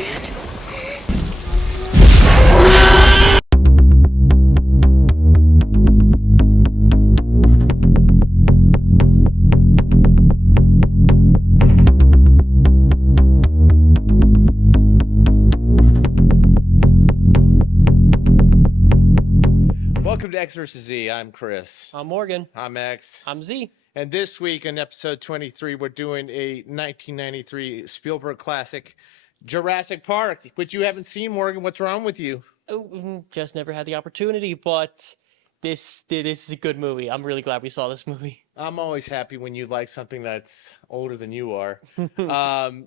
giant. Welcome to X vs. Z. I'm Chris. I'm Morgan. I'm X. I'm Z. And this week in episode 23, we're doing a 1993 Spielberg classic, Jurassic Park, which you haven't seen, Morgan. What's wrong with you? Just never had the opportunity, but this is a good movie. I'm really glad we saw this movie. I'm always happy when you like something that's older than you are.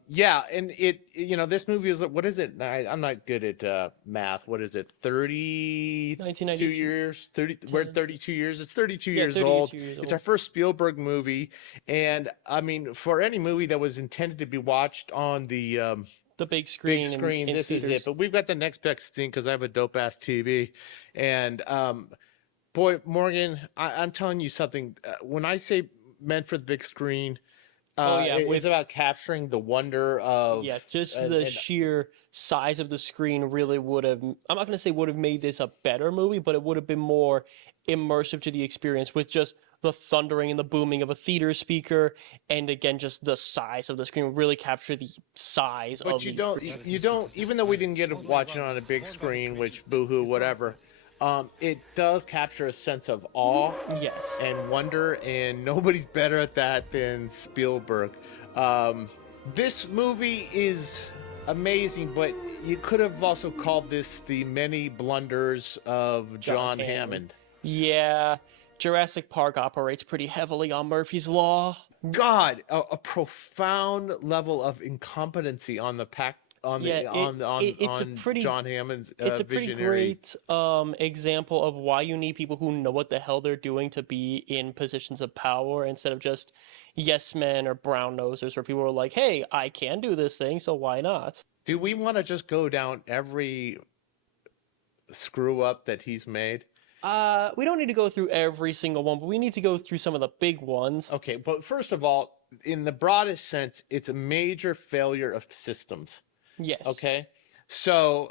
Yeah, and this movie is, what is it? I'm not good at math. What is it? 32 years? 30. We're at 32 years. It's 32 years old. It's our first Spielberg movie, and I mean, for any movie that was intended to be watched on the big screen. In this theaters. is it. But we've got the next best thing because I have a dope ass TV, and boy, Morgan, I'm telling you something. When I say meant for the big screen, it's about capturing the wonder of the sheer size of the screen really would have. I'm not going to say would have made this a better movie, but it would have been more immersive to the experience with just the thundering and the booming of a theater speaker, and again, just the size of the screen really capture the size. But you don't. Even though we didn't get to watch it on a big screen, which boohoo, whatever. It does capture a sense of awe, yes, and wonder, and nobody's better at that than Spielberg. This movie is amazing, but you could have also called this the many blunders of John Hammond. Yeah, Jurassic Park operates pretty heavily on Murphy's Law. God, a profound level of incompetency on the John Hammond's it's a visionary. pretty great example of why you need people who know what the hell they're doing to be in positions of power instead of just yes men or brown nosers or people who are like, hey, I can do this thing, so why not? Do we want to just go down every screw up that he's made? We don't need to go through every single one, but we need to go through some of the big ones. Okay, but first of all, in the broadest sense, it's a major failure of systems. Yes. Okay. So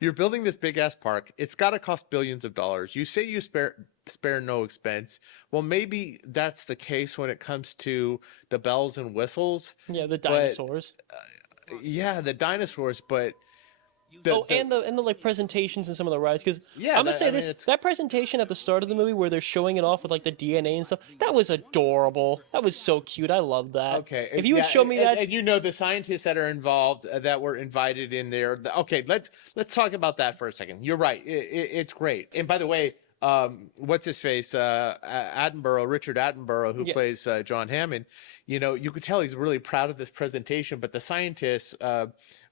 you're building this big ass park. It's got to cost billions of dollars. You say you spare no expense. Well, maybe that's the case when it comes to the bells and whistles. Yeah, the dinosaurs. The dinosaurs, but and the like presentations and some of the rides, because I'm gonna say that presentation at the start of the movie where they're showing it off with like the DNA and stuff, that was adorable. That was so cute. I love that. Okay, if you would show me that, and the scientists that are involved that were invited in there. Okay, let's talk about that for a second. You're right. It's great. And by the way, what's his face? Richard Attenborough, who plays John Hammond. You could tell he's really proud of this presentation. But the scientists,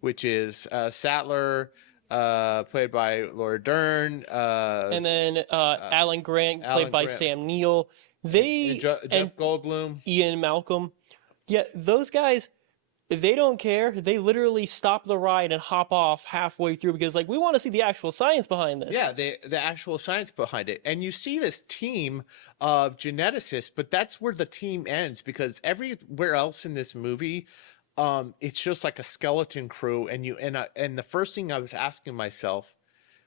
which is Sattler, played by Laura Dern, and then Alan Grant, played by Sam Neill. Jeff Goldblum, Ian Malcolm. Yeah, those guys. They don't care. They literally stop the ride and hop off halfway through because, we want to see the actual science behind this. Yeah, the actual science behind it. And you see this team of geneticists, but that's where the team ends because everywhere else in this movie, it's just like a skeleton crew. And the first thing I was asking myself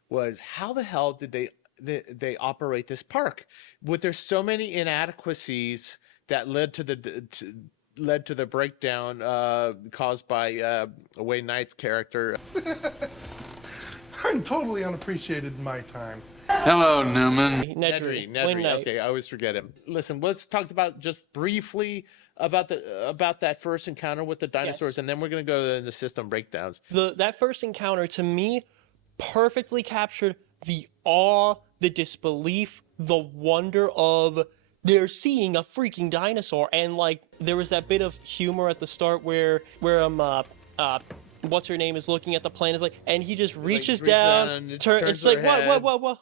was, how the hell did they operate this park? There's so many inadequacies that led to the breakdown caused by Wayne Knight's character. I'm totally unappreciated in my time. Hello, Newman. Nedry. Okay, I always forget him. Listen, let's talk about just briefly about that first encounter with the dinosaurs, and then we're going to go to the system breakdowns. That first encounter, to me, perfectly captured the awe, the disbelief, the wonder of they're seeing a freaking dinosaur. And there was that bit of humor at the start where what's her name is looking at the plane, and he just reaches down and it's like what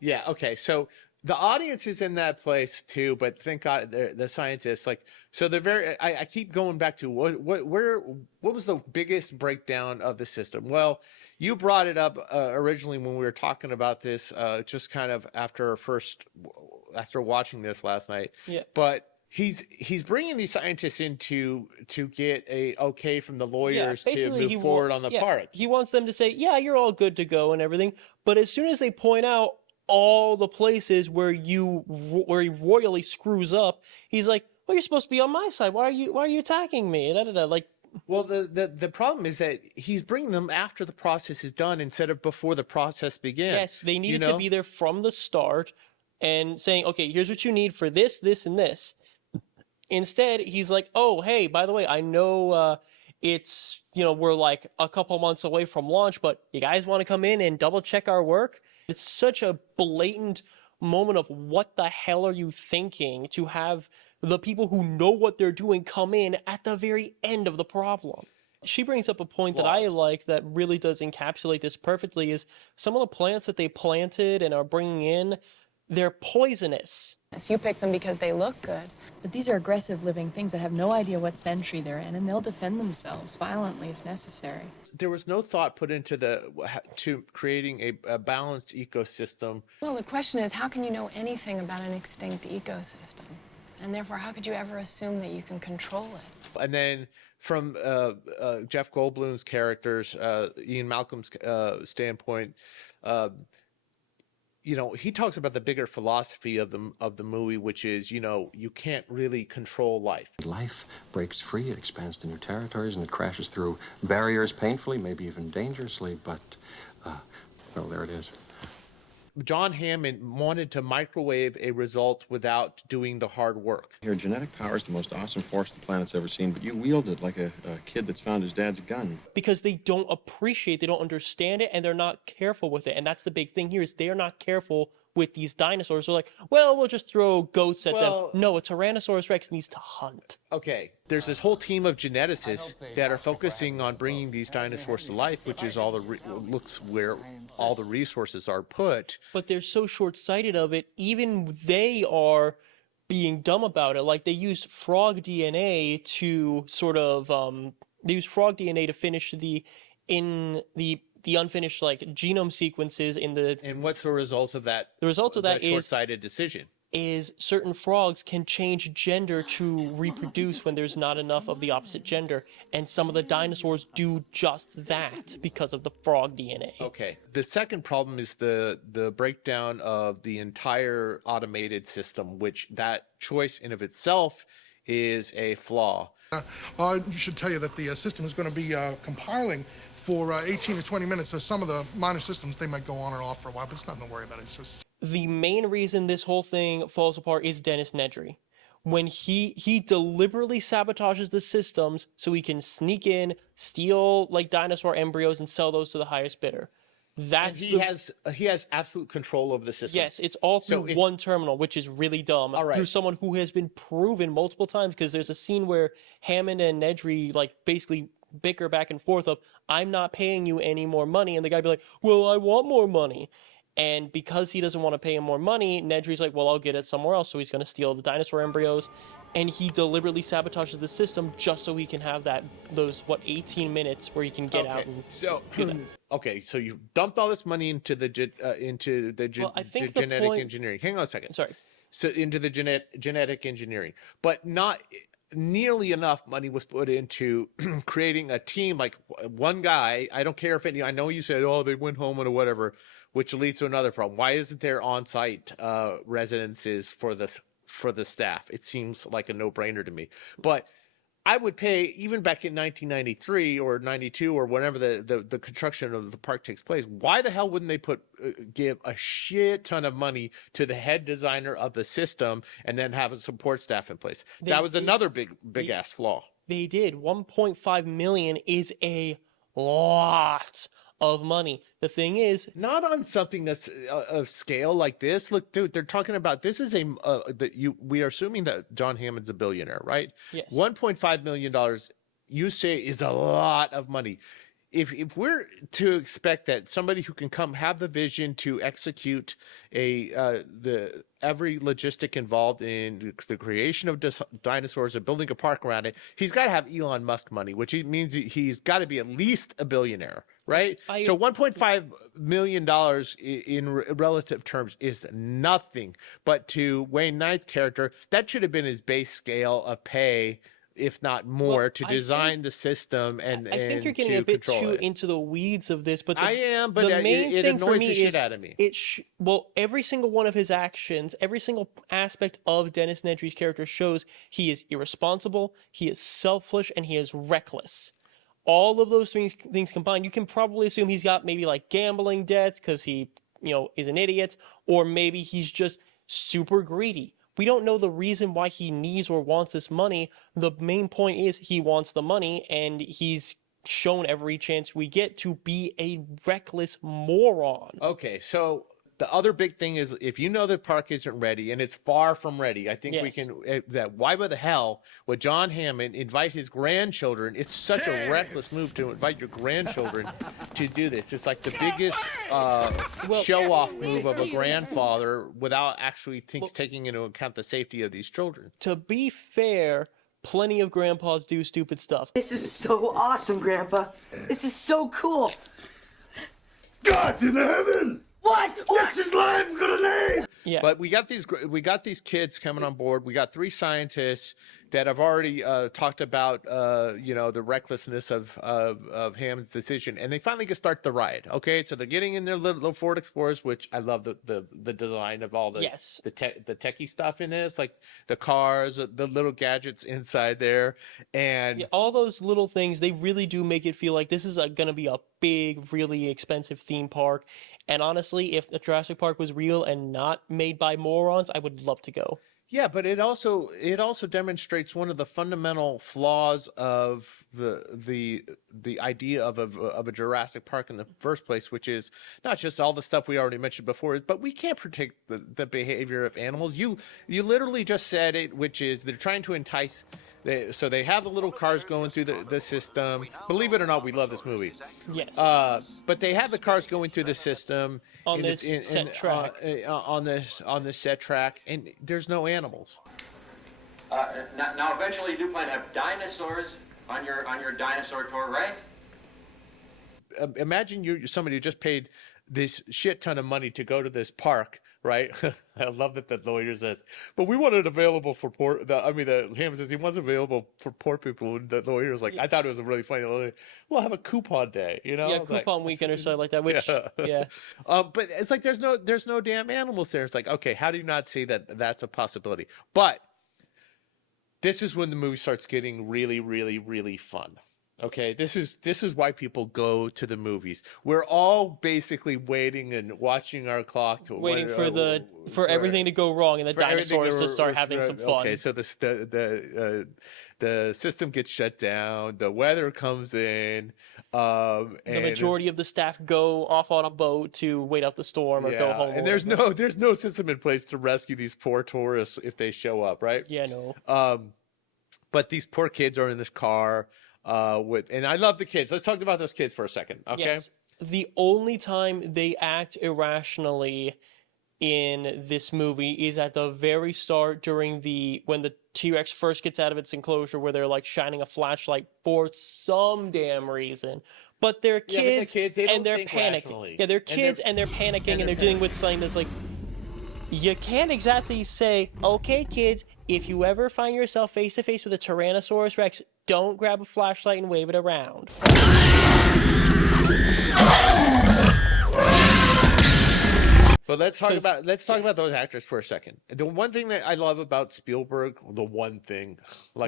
Yeah, okay, so the audience is in that place too, but thank God the scientists so they're very. I keep going back to what was the biggest breakdown of the system? Well, you brought it up originally when we were talking about this, just kind of after watching this last night. Yeah. But he's bringing these scientists in to get a okay from the lawyers to basically move forward on the park. He wants them to say, yeah, you're all good to go and everything. But as soon as they point out all the places where he royally screws up, he's like, well, you're supposed to be on my side. Why are you attacking me? Da, da, da. Like, well, the problem is that he's bringing them after the process is done instead of before the process begins. yes, they needed to be there from the start and saying, okay, here's what you need for this, this, and this. Instead, he's like, oh, hey, by the way, I know it's, we're like a couple months away from launch, but you guys want to come in and double check our work? It's such a blatant moment of what the hell are you thinking to have the people who know what they're doing come in at the very end of the problem. She brings up a point that I like that really does encapsulate this perfectly is some of the plants that they planted and are bringing in, they're poisonous. You pick them because they look good. But these are aggressive living things that have no idea what century they're in, and they'll defend themselves violently if necessary. There was no thought put into to creating a balanced ecosystem. Well, the question is, how can you know anything about an extinct ecosystem? And therefore, how could you ever assume that you can control it? And then from Jeff Goldblum's characters, Ian Malcolm's standpoint, he talks about the bigger philosophy of the movie, which is, you can't really control life. Life breaks free, it expands to new territories, and it crashes through barriers painfully, maybe even dangerously, but, well, there it is. John Hammond wanted to microwave a result without doing the hard work. Your genetic power is the most awesome force the planet's ever seen, but you wield it like a kid that's found his dad's gun. Because they don't understand it, and they're not careful with it. And that's the big thing here is they are not careful with these dinosaurs. They're like, well, we'll just throw goats at them. No, a Tyrannosaurus Rex needs to hunt. Okay, there's this whole team of geneticists that are focusing on bringing these dinosaurs to life, which is looks where all the resources are put. But they're so short-sighted of it, even they are being dumb about it. Like, they use frog DNA to sort of, they use frog DNA to finish the unfinished genome sequences in the. And what's the result of that? The result of that is short-sighted decision. Is certain frogs can change gender to reproduce when there's not enough of the opposite gender, and some of the dinosaurs do just that because of the frog DNA. Okay. The second problem is the breakdown of the entire automated system, which that choice in of itself is a flaw. I should tell you that the system is going to be compiling for 18 to 20 minutes. So some of the minor systems, they might go on and off for a while, but it's nothing to worry about. It's just... The main reason this whole thing falls apart is Dennis Nedry. When he deliberately sabotages the systems so he can sneak in, steal dinosaur embryos and sell those to the highest bidder. He has absolute control over the system. Yes, it's all through one terminal, which is really dumb. All right. Through someone who has been proven multiple times, because there's a scene where Hammond and Nedry basically bicker back and forth of, I'm not paying you any more money, and the guy be like, well, I want more money. And because he doesn't want to pay him more money, Nedry's like, well, I'll get it somewhere else. So he's going to steal the dinosaur embryos. And he deliberately sabages the system just so he can have those 18 minutes where he can get out and do that. Okay, so you dumped all this money into the genetic engineering. Hang on a second. Sorry. So into the genetic engineering. But not nearly enough money was put into creating a team, like one guy. I don't care if I know you said, oh, they went home or whatever, which leads to another problem. Why isn't there on-site residences for the staff? It seems like a no-brainer to me. But I would pay, even back in 1993 or 92 or whenever the construction of the park takes place, why the hell wouldn't they give a shit ton of money to the head designer of the system and then have a support staff in place? That was another big ass flaw. They did. 1.5 million is a lot of money. The thing is, not on something that's of scale like this. Look, dude, they're talking about this is we are assuming that John Hammond's a billionaire, right? Yes. $1.5 million, you say, is a lot of money. If we're to expect that somebody who can come have the vision to execute every logistic involved in the creation of dinosaurs and building a park around it, he's got to have Elon Musk money, which means he's got to be at least a billionaire, right? So $1.5 million in relative terms is nothing, but to Wayne Knight's character, that should have been his base scale of pay, if not more, to design the system and I think you're and getting to a bit control too it. into the weeds of this, but I am, but the main it thing for annoys me the shit is out of me. well, every single one of his actions, every single aspect of Dennis Nedry's character shows he is irresponsible, he is selfish, and he is reckless. All of those things combined, you can probably assume he's got maybe like gambling debts because he, is an idiot, or maybe he's just super greedy. We don't know the reason why he needs or wants this money. The main point is he wants the money, and he's shown every chance we get to be a reckless moron. Okay, so the other big thing is if you know the park isn't ready, and it's far from ready, I think we can. Why the hell would John Hammond invite his grandchildren? It's such a reckless move to invite your grandchildren to do this. It's like the biggest show-off move of a grandfather without actually taking into account the safety of these children. To be fair, plenty of grandpas do stupid stuff. This is so awesome, Grandpa. This is so cool. God in heaven! What? This is life gonna live! Yeah. But we got these kids coming on board. We got 3 scientists that have already talked about the recklessness of Hammond's decision, and they finally get start the ride. Okay, so they're getting in their little Ford Explorers, which I love the design of all the techie stuff in this, like the cars, the little gadgets inside there, and all those little things. They really do make it feel like this is going to be a big, really expensive theme park. And honestly, if the Jurassic Park was real and not made by morons, I would love to go. Yeah, but it also demonstrates one of the fundamental flaws of the idea of a Jurassic Park in the first place, which is not just all the stuff we already mentioned before, but we can't predict the behavior of animals. You literally just said it, which is they're trying to entice. So they have the little cars going through the system. Believe it or not, we love this movie. Yes. But they have the cars going through the system on this set track. On this set track, and there's no animals. Now, eventually, you do plan to have dinosaurs on your dinosaur tour, right? Imagine you're somebody who just paid this shit ton of money to go to this park, right? I love that the lawyer says, but we want it available for poor. The Ham says he wants it available for poor people. And the lawyer's like, I thought it was a really funny. We'll have a coupon day, Yeah, coupon weekend or something like that. Which, yeah. But it's like there's no damn animals there. It's like, okay, how do you not see that that's a possibility? But this is when the movie starts getting really, really, really fun. Okay, this is why people go to the movies. We're all basically waiting and watching our clock to waiting for everything to go wrong and the dinosaurs to start having some fun. Okay, so the system gets shut down. The weather comes in. The majority of the staff go off on a boat to wait out the storm or go home. And there's no system in place to rescue these poor tourists if they show up, right? Yeah, no. But these poor kids are in this car. And I love the kids. Let's talk about those kids for a second, okay? Yes. The only time they act irrationally in this movie is at the very start when the T-Rex first gets out of its enclosure, where they're like shining a flashlight for some damn reason. But they're kids, and they're panicking. Rationally. Yeah, they're kids and they're panicking and they're dealing with something that's like, you can't exactly say, okay, kids, if you ever find yourself face to face with a Tyrannosaurus Rex, don't grab a flashlight and wave it around. But let's talk about those actors for a second. The one thing that I love about Spielberg,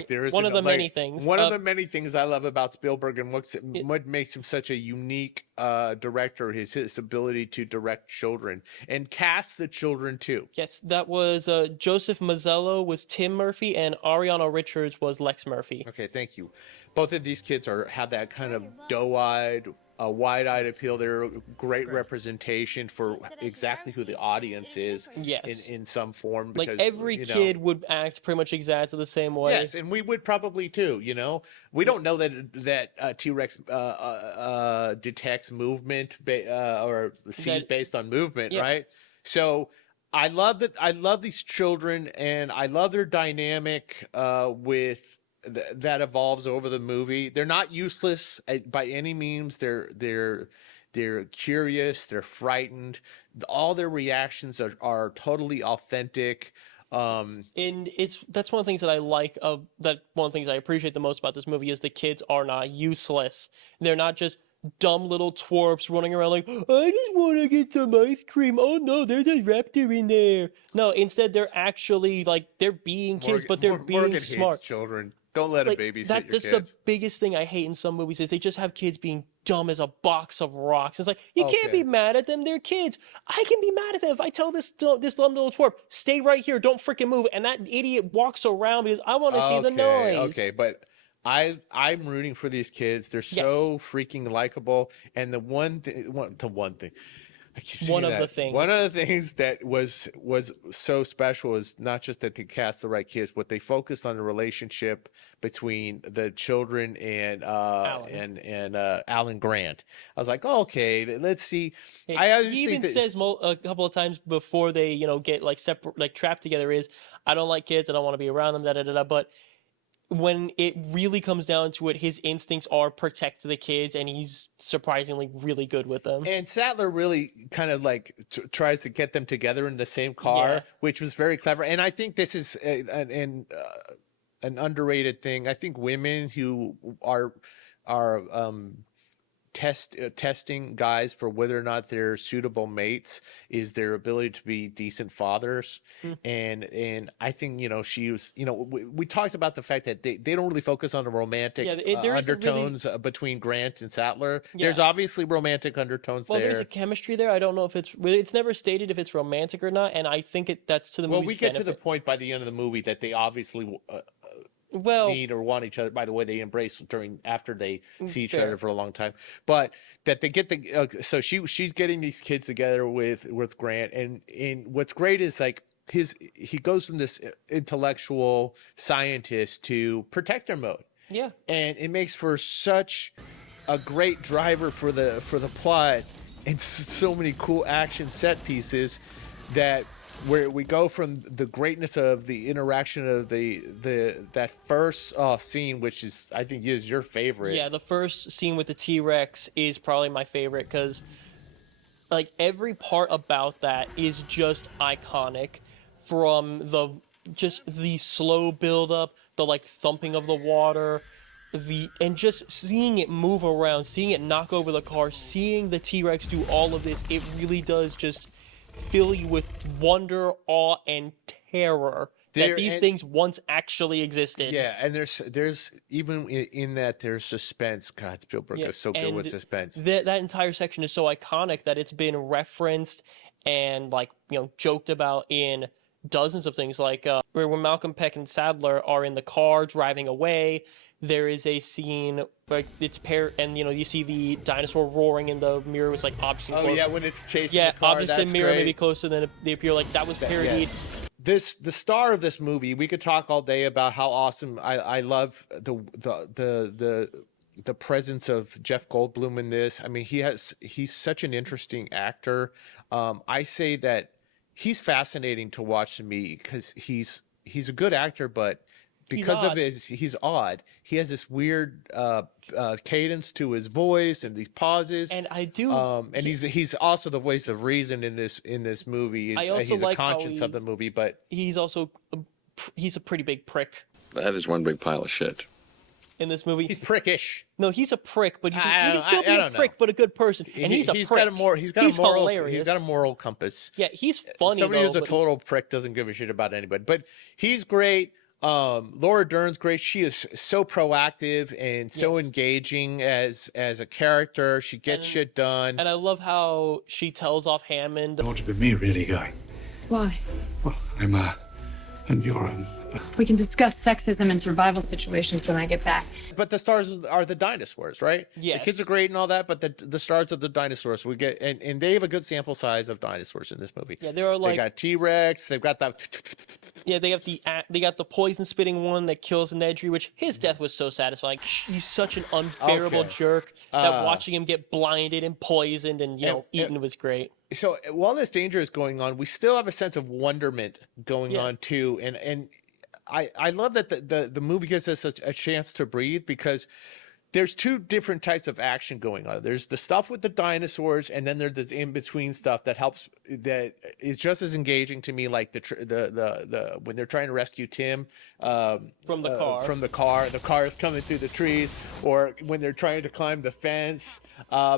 there is one of the many things. One of the many things I love about Spielberg and what makes him such a unique director is his ability to direct children and cast the children too. Yes, that was Joseph Mazzello was Tim Murphy and Ariana Richards was Lex Murphy. Okay, thank you. Both of these kids have that kind of doe-eyed, wide-eyed appeal. They're a great representation for exactly who the audience is. Yes. In some form. Because, like every kid would act pretty much exactly the same way. Yes, and we would probably too. We don't know that T-Rex detects movement or sees based on movement, right? So I love these children, and I love their dynamic with that evolves over the movie. They're not useless by any means. They're curious. They're frightened. All their reactions are totally authentic. And that's one of the things that I like of that. One of the things I appreciate the most about this movie is the kids are not useless. They're not just dumb little twerps running around like, I just want to get some ice cream. Oh no, there's a raptor in there. No, instead they're actually like they're being kids, but they're being Morgan smart. hates children. Don't let Like, them babysit that's your the kids. biggest thing I hate in some movies is they just have kids being dumb as a box of rocks. It's like you can't Okay. be mad at them; they're kids. I can be mad at them if I tell this dumb little twerp, "Stay right here, don't freaking move," and that idiot walks around because I want to see the noise. Okay, but I'm rooting for these kids. They're so freaking likable. And the one thing, I keep saying One of that. the things. One of the things that was so special is not just that they cast the right kids, but they focused on the relationship between the children and Alan Grant. I was like, oh, okay, let's see. He even says a couple of times before they, get like separate, like trapped together, is I don't like kids, I don't want to be around them, da da da da. But when it really comes down to it, his instincts are protect the kids, and he's surprisingly really good with them. And Sattler really kind of like tries to get them together in the same car, which was very clever. And I think this is an underrated thing. I think women who are testing guys for whether or not they're suitable mates is their ability to be decent fathers. And I think, she was, we talked about the fact that they don't really focus on the romantic undertones between Grant and Sattler. There's obviously romantic undertones there. There's a chemistry there. I don't know if it's never stated if it's romantic or not. And I think that's to the movie's we get benefit. to the point by the end of the movie that they obviously need or want each other. By the way, they embrace after they see each other for a long time, but that they get so she's getting these kids together with Grant, and what's great is like he goes from this intellectual scientist to protector mode. Yeah, and it makes for such a great driver for the plot and so many cool action set pieces that where we go from the greatness of the interaction of that first scene, which is I think is your favorite. Yeah, the first scene with the T-Rex is probably my favorite because like every part about that is just iconic. From the slow build up, the like thumping of the water, and just seeing it move around, seeing it knock over the car, seeing the T-Rex do all of this, it really does just fill you with wonder, awe, and terror that these things once actually existed. Yeah, and there's even in that there's suspense. God, Spielberg is so good with suspense. That entire section is so iconic that it's been referenced and joked about in dozens of things. Like when Malcolm Peck and Sadler are in the car driving away, there is a scene where it's and you see the dinosaur roaring in the mirror with like objects. When it's chasing the car, objects in mirror great. maybe closer than they appear. Like that was parodied. Yes. The star of this movie, we could talk all day about how awesome. I love the presence of Jeff Goldblum in this. I mean, he's such an interesting actor. I say that he's fascinating to watch to me because he's a good actor, but because of he's odd. He has this weird cadence to his voice and these pauses. And I do. And he's also the voice of reason in this movie. He's a conscience of the movie, but he's also he's a pretty big prick. That is one big pile of shit. In this movie, he's prickish. No, he's a prick, but he can still be a prick, but a good person. And he's a prick. He's got a moral compass. Yeah, he's funny. Somebody who's a total prick doesn't give a shit about anybody, but he's great. Laura Dern's great. She is so proactive and so engaging as a character. She gets shit done. And I love how she tells off Hammond. It ought to be me really going. Why? Well, I'm and you're We can discuss sexism and survival situations when I get back. But the stars are the dinosaurs, right? Yes. The kids are great and all that, but the stars are the dinosaurs. We get and they have a good sample size of dinosaurs in this movie. Yeah, there are like they got T-Rex. They've got that. Yeah, they got the poison spitting one that kills Nedry, which his death was so satisfying. He's such an unbearable jerk that watching him get blinded and poisoned and eaten was great. So while this danger is going on, we still have a sense of wonderment going on too, and I love that the movie gives us a chance to breathe, because there's two different types of action going on. There's the stuff with the dinosaurs, and then there's this in between stuff that is just as engaging to me, like the when they're trying to rescue Tim From the car. The car is coming through the trees, or when they're trying to climb the fence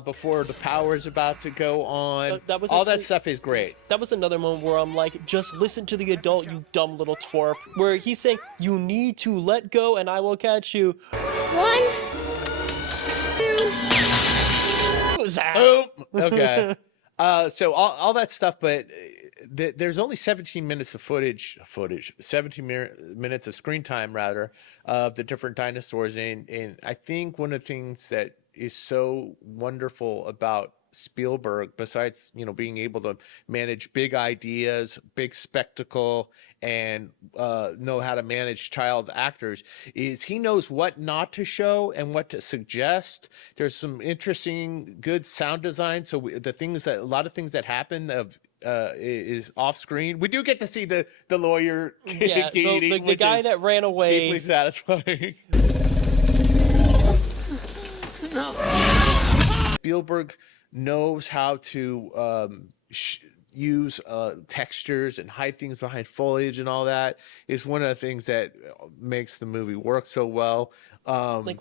before the power is about to go on. All that stuff is great. That was another moment where I'm like, just listen to the adult, you dumb little twerp. Where he's saying, you need to let go and I will catch you. One. Boom. Okay. So all that stuff, but there's only 17 minutes of footage, 17 minutes of screen time, rather, of the different dinosaurs. And I think one of the things that is so wonderful about Spielberg, besides, being able to manage big ideas, big spectacle, and know how to manage child actors, is he knows what not to show and what to suggest. There's some interesting, good sound design. So a lot of things that happen is off screen. We do get to see the lawyer, Yeah, Katie, the guy that ran away. Deeply satisfying. Spielberg knows how to use textures and hide things behind foliage, and all that is one of the things that makes the movie work so well. We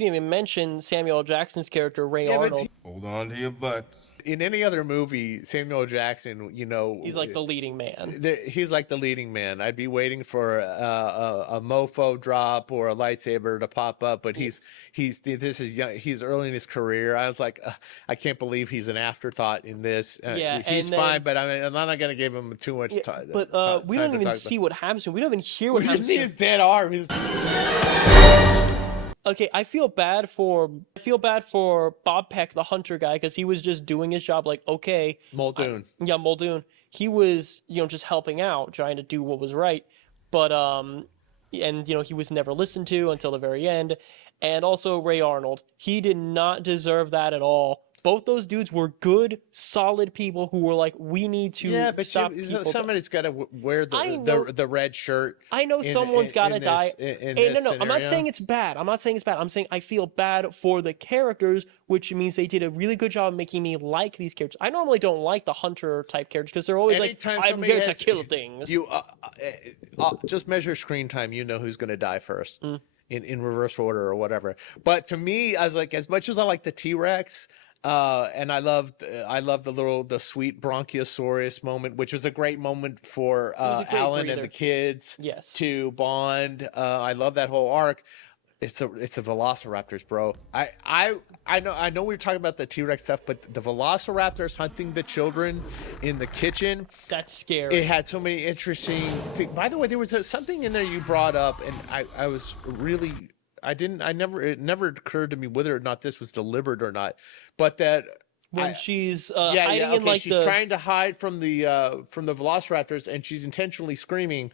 didn't even mention Samuel L. Jackson's character, Ray Arnold. Hold on to your butts. In any other movie, Samuel L. Jackson, he's like the leading man. He's like the leading man. I'd be waiting for a mofo drop or a lightsaber to pop up, but this is young. He's early in his career. I was like, I can't believe he's an afterthought in this. He's fine, but I'm not going to give him too much time. But we don't even see what happens to him. We don't even hear what happens to him. We just see his dead arm. Okay, I feel bad for Bob Peck, the hunter guy, because he was just doing his job. Like, okay, Muldoon. Muldoon. He was, just helping out, trying to do what was right, but he was never listened to until the very end. And also Ray Arnold, he did not deserve that at all. Both those dudes were good, solid people who were like, we need to stop people. Somebody's got to wear the red shirt. I know someone's got to die. No, I'm not saying it's bad. I'm saying I feel bad for the characters, which means they did a really good job of making me like these characters. I normally don't like the hunter type characters because they're always I'm here to kill things. You just measure screen time. You know who's going to die first. In reverse order or whatever. But to me, I was like, as much as I like the T-Rex, and I love the sweet Bronchiosaurus moment, which was a great moment for Alan and the kids to bond. I love that whole arc. It's a Velociraptors, bro. I know we were talking about the T-Rex stuff, but the Velociraptors hunting the children in the kitchen, that's scary. It had so many interesting things. By the way, there was something in there you brought up, and I was really. It never occurred to me whether or not this was deliberate or not, but that when she's hiding in she's trying to hide from the Velociraptors, and she's intentionally screaming,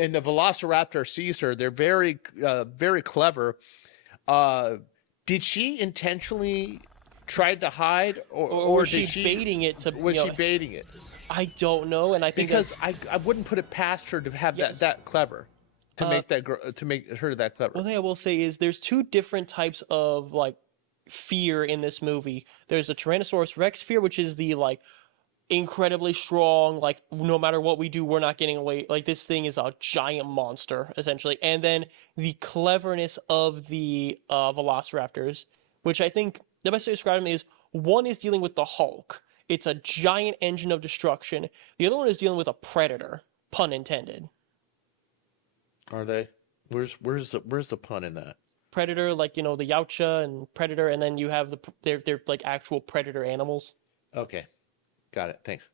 and the Velociraptor sees her. They're very very clever. Did she intentionally try to hide, or was she baiting it to? Was she baiting it? I don't know, and I think because I wouldn't put it past her to have that clever. To make her that clever. One thing I will say is there's two different types of fear in this movie. There's the Tyrannosaurus Rex fear, which is the incredibly strong, no matter what we do, we're not getting away. This thing is a giant monster essentially. And then the cleverness of the Velociraptors, which I think the best way to describe them is one is dealing with the Hulk. It's a giant engine of destruction. The other one is dealing with a predator, pun intended. Are they? Where's the pun in that? Predator, the Yautja and Predator, and then you have they're actual predator animals. Okay, got it. Thanks.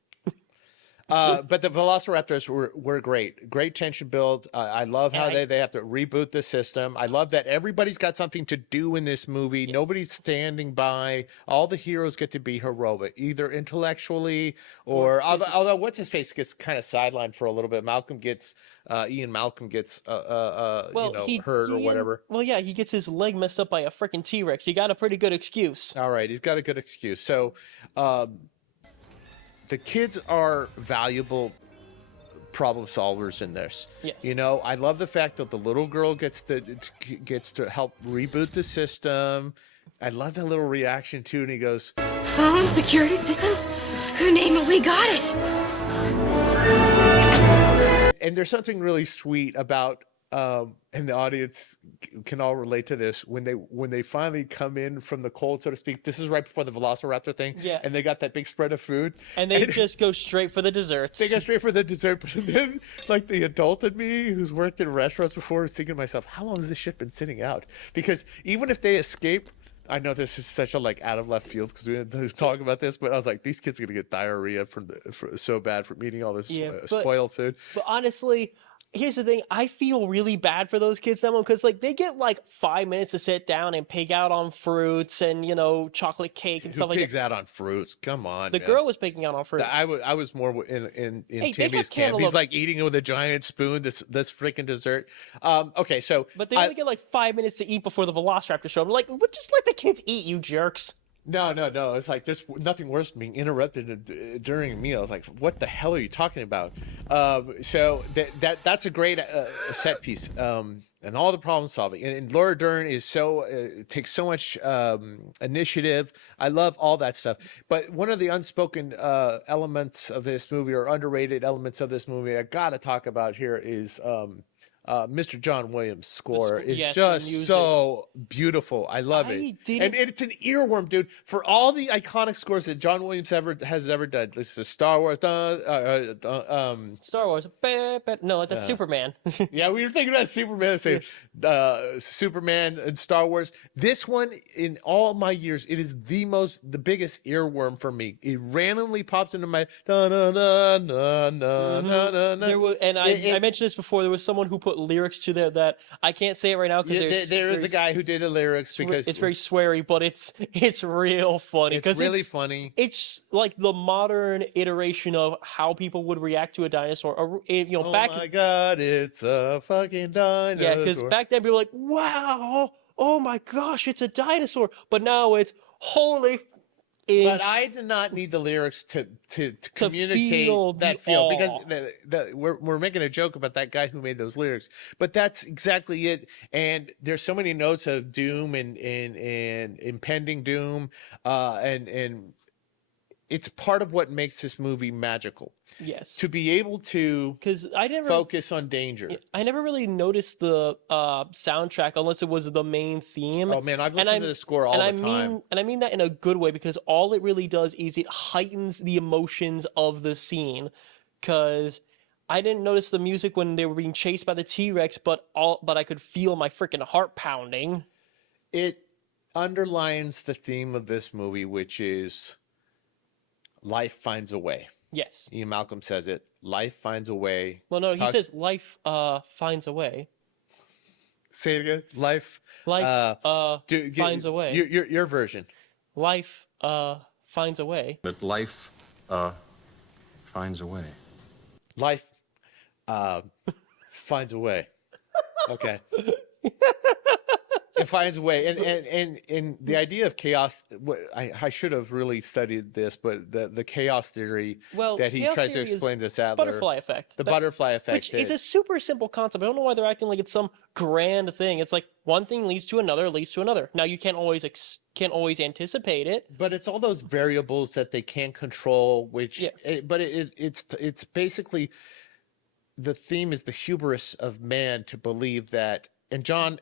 But the Velociraptors were great. Great tension build. I love how they have to reboot the system. I love that everybody's got something to do in this movie. Yes. Nobody's standing by. All the heroes get to be heroic, either intellectually or although what's his face gets kind of sidelined for a little bit. Ian Malcolm gets hurt or whatever. Well, yeah, he gets his leg messed up by a freaking T-Rex. He got a pretty good excuse. All right, he's got a good excuse. So. The kids are valuable problem solvers in this. Yes. You know, I love the fact that the little girl gets to help reboot the system. I love that little reaction too, and he goes, Phone security systems? Who name it? We got it. and there's something really sweet about and the audience can all relate to this when they finally come in from the cold, so to speak. This is right before the Velociraptor thing, Yeah. and they got that big spread of food, And they just go straight for the desserts. they go straight for the dessert. But then, like the adult in me who's worked in restaurants before was thinking to myself, how long has this shit been sitting out? Because even if they escape, I know this is such a like out of left field because we didn't talk about this, but I was like, these kids are gonna get diarrhea so bad from eating all this spoiled food. But honestly, here's the thing. I feel really bad for those kids now because like they get like 5 minutes to sit down and pig out on fruits and chocolate cake and Who stuff like pigs that. out on fruits? Come on, The man. girl was pigging out on fruits. I was more in they Timmy's got camp. He's cantaloupe. like eating it with a giant spoon. This freaking dessert. Okay, so But they only get like 5 minutes to eat before the Velociraptor show. I'm like, just let the kids eat, you jerks. No. It's like there's nothing worse than being interrupted during a meal. It's like, what the hell are you talking about? So that's a great set piece. And all the problem solving. And Laura Dern is takes so much initiative. I love all that stuff. But one of the unspoken elements of this movie, or underrated elements of this movie, I gotta talk about here is Mr. John Williams' score is yes, just the music. so beautiful. I love it. And it's an earworm, dude. For all the iconic scores that John Williams has ever done, this is Star Wars. Star Wars. No, that's Superman. Yeah, we were thinking about Superman. Saying Superman and Star Wars. This one, in all my years, it is the biggest earworm for me. It randomly pops into my I mentioned this before. There was someone who put lyrics to there that I can't say it right now because there is a guy who did the lyrics because it's very sweary, but it's real funny. It's really funny. It's like the modern iteration of how people would react to a dinosaur. Oh back my god, it's a fucking dinosaur. yeah, because back then people were like, "Wow, oh my gosh, it's a dinosaur," but now it's holy. But I did not need the lyrics to communicate feel that the feel, awe. because we're making a joke about that guy who made those lyrics, but that's exactly it. And there's so many notes of doom and impending doom, and it's part of what makes this movie magical. Yes, To be able to because I never focus on danger. I never really noticed the soundtrack unless it was the main theme. Oh man, I've listened to the score all the time. And I mean that in a good way because all it really does is it heightens the emotions of the scene. Because I didn't notice the music when they were being chased by the T-Rex, but I could feel my freaking heart pounding. It underlines the theme of this movie, which is life finds a way. Yes. Ian Malcolm says it. Life finds a way. Well, no, he says life finds a way. Say it again. Life finds a way. Your version. Life finds a way. That life finds a way. Life finds a way. Okay. It finds a way, and the idea of chaos. I should have really studied this, but the chaos theory that he chaos tries to theory is explain to Sadler, butterfly effect. the butterfly effect, Which is a super simple concept. I don't know why they're acting like it's some grand thing. It's like one thing leads to another, leads to another. Now you can't always anticipate it, but it's all those variables that they can't control. It's basically the theme is the hubris of man to believe that. And John,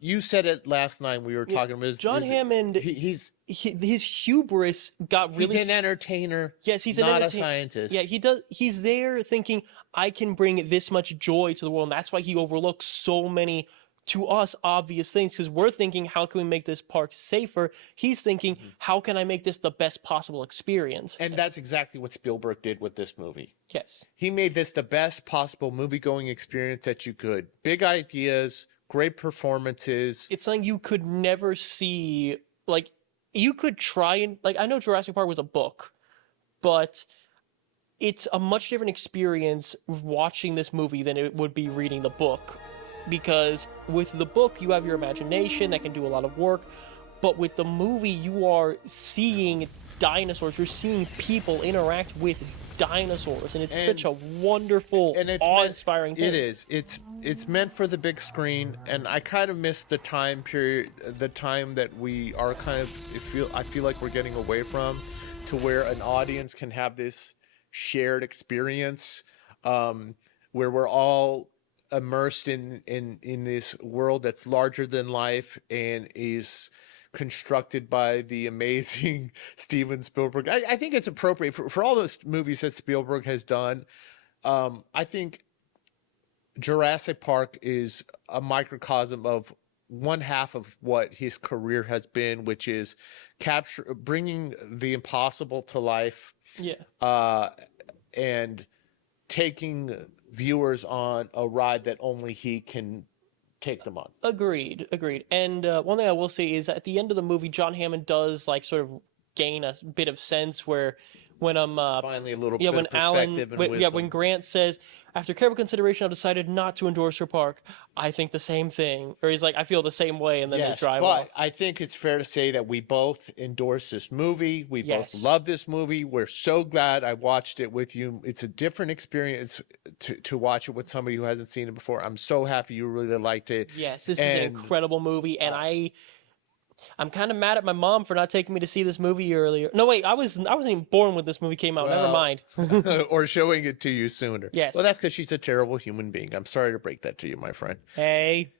you said it last night we were talking about. John Hammond, his hubris got really. He's an entertainer. Yes, he's not an a scientist. Yeah, he does. He's there thinking I can bring this much joy to the world, and that's why he overlooks so many, to us, obvious things. Because we're thinking, how can we make this park safer? He's thinking, how can I make this the best possible experience? And that's exactly what Spielberg did with this movie. Yes, he made this the best possible movie-going experience that you could. Big ideas. Great performances. It's something you could never see. Like, you could try and... Like, I know Jurassic Park was a book, but it's a much different experience watching this movie than it would be reading the book. Because with the book, you have your imagination that can do a lot of work. But with the movie, you are seeing dinosaurs. You're seeing people interact with dinosaurs, and it's such a wonderful, awe-inspiring thing. It is. It's meant for the big screen, and I kind of miss the time period, the time that we are kind of I feel like we're getting away from, to where an audience can have this shared experience, where we're all immersed in this world that's larger than life and is constructed by the amazing Steven Spielberg. I think it's appropriate for all those movies that Spielberg has done. I think Jurassic Park is a microcosm of one half of what his career has been, which is bringing the impossible to life. Yeah. And taking viewers on a ride that only he can take them on. Agreed. And one thing I will say is at the end of the movie, John Hammond does like sort of gain a bit of sense where when finally a little bit when of perspective and wisdom. when Grant says, after careful consideration, I've decided not to endorse your park. I think the same thing, or he's like, I feel the same way, and then they drive off. But I think it's fair to say that we both endorse this movie. We both love this movie. We're so glad I watched it with you. It's a different experience to watch it with somebody who hasn't seen it before. I'm so happy you really liked it. Yes, this is an incredible movie, and I'm kind of mad at my mom for not taking me to see this movie earlier. No, wait, I wasn't even born when this movie came out. Never mind. Or showing it to you sooner. Yes. Well, that's because she's a terrible human being. I'm sorry to break that to you, my friend. Hey.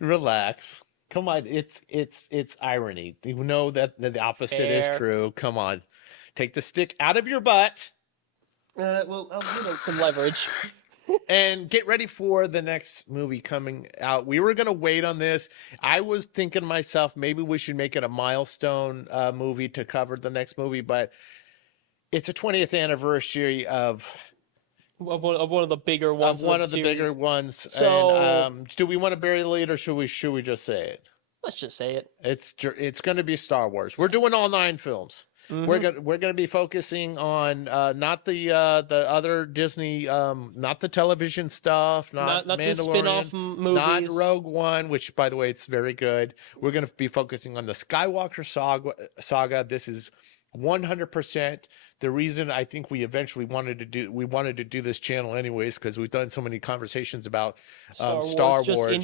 Relax. Come on, it's irony. You know that the opposite is true. Come on, take the stick out of your butt. Well, I'll some leverage. And get ready for the next movie coming out. We were going to wait on this. I was thinking to myself, maybe we should make it a milestone movie to cover the next movie, but it's a 20th anniversary of one of the bigger ones. One of the bigger ones. So, and, do we want to bury the lead, or should we just say it? Let's just say it. It's going to be Star Wars. We're doing all 9 films. Mm-hmm. We're gonna be focusing on not the other Disney, not the television stuff, not Mandalorian, the spin-off movies, not Rogue One, which by the way it's very good. We're gonna be focusing on the Skywalker saga. This is 100% the reason I think we eventually wanted to do this channel anyways, because we've done so many conversations about Star Wars just in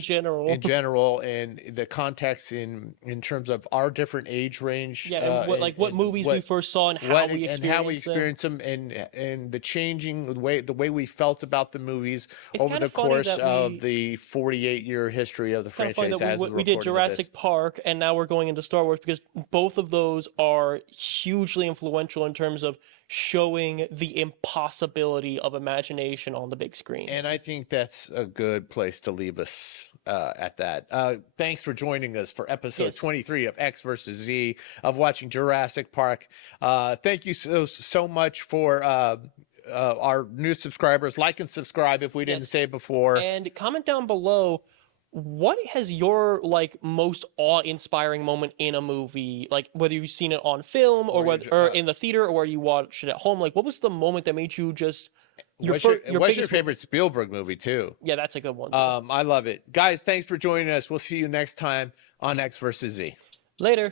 general and the context in terms of our different age range. Yeah, and what movies we first saw and how we experienced them, and the changing the way we felt about the movies over the course of the 48-year history of the franchise. We did Jurassic Park, and now we're going into Star Wars, because both of those are hugely influential in terms of showing the impossibility of imagination on the big screen. And I think that's a good place to leave us at that. Thanks for joining us for episode 23 of X versus Z, of watching Jurassic Park. Thank you so much for our new subscribers. Like and subscribe if we didn't say it before. And comment down below, what has your most awe-inspiring moment in a movie, like whether you've seen it on film or in the theater or where you watched it at home? Like, what was the moment that made you just what's your favorite Spielberg movie too? Yeah, that's a good one. I love it, guys. Thanks for joining us. We'll see you next time on X versus Z. Later.